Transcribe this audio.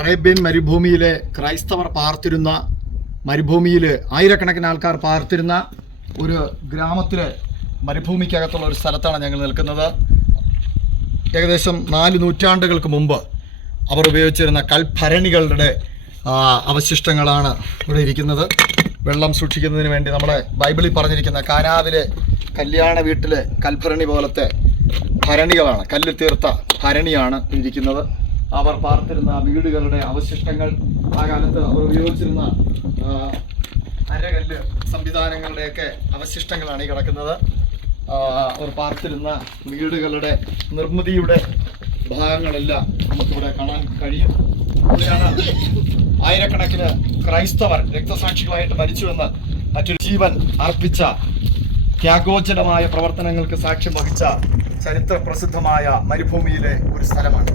Arabian മരുഭൂമിയിലെ ക്രൈസ്തവർ പാർത്തിരുന്ന മരുഭൂമിയിൽ ആയിരക്കണക്കിന് ആൾക്കാർ പാർത്തിരുന്ന ഒരു ഗ്രാമത്തിലെ മരുഭൂമിക്കകത്തുള്ള ഒരു സ്ഥലത്താണ് ഞങ്ങൾ നിൽക്കുന്നത്. ഏകദേശം നാല് നൂറ്റാണ്ടുകൾക്ക് മുമ്പ് അവർ ഉപയോഗിച്ചിരുന്ന കൽഭരണികളുടെ അവശിഷ്ടങ്ങളാണ് ഇവിടെ ഇരിക്കുന്നത്. വെള്ളം സൂക്ഷിക്കുന്നതിന് വേണ്ടി നമ്മുടെ ബൈബിളിൽ പറഞ്ഞിരിക്കുന്ന കാനാവിലെ കല്യാണ വീട്ടിലെ കൽഭരണി പോലത്തെ ഭരണികളാണ് കല്ല് തീർത്ത ഭരണിയാണ് ഇരിക്കുന്നത്. അവർ പാർത്തിരുന്ന വീടുകളുടെ അവശിഷ്ടങ്ങൾ ആ കാലത്ത് അവർ ഉപയോഗിച്ചിരുന്ന അരകല്ല് സംവിധാനങ്ങളുടെയൊക്കെ അവശിഷ്ടങ്ങളാണ് ഈ കിടക്കുന്നത്. അവർ പാർത്തിരുന്ന വീടുകളുടെ നിർമ്മിതിയുടെ ഭാഗങ്ങളെല്ലാം നമുക്കിവിടെ കാണാൻ കഴിയും. ഇവിടെയാണ് ആയിരക്കണക്കിന് ക്രൈസ്തവർ രക്തസാക്ഷികളായിട്ട് മരിച്ചുവെന്ന് മറ്റൊരു ജീവൻ അർപ്പിച്ച ത്യാഗോചരമായ പ്രവർത്തനങ്ങൾക്ക് സാക്ഷ്യം വഹിച്ച ചരിത്ര പ്രസിദ്ധമായ മരുഭൂമിയിലെ ഒരു സ്ഥലമാണ്.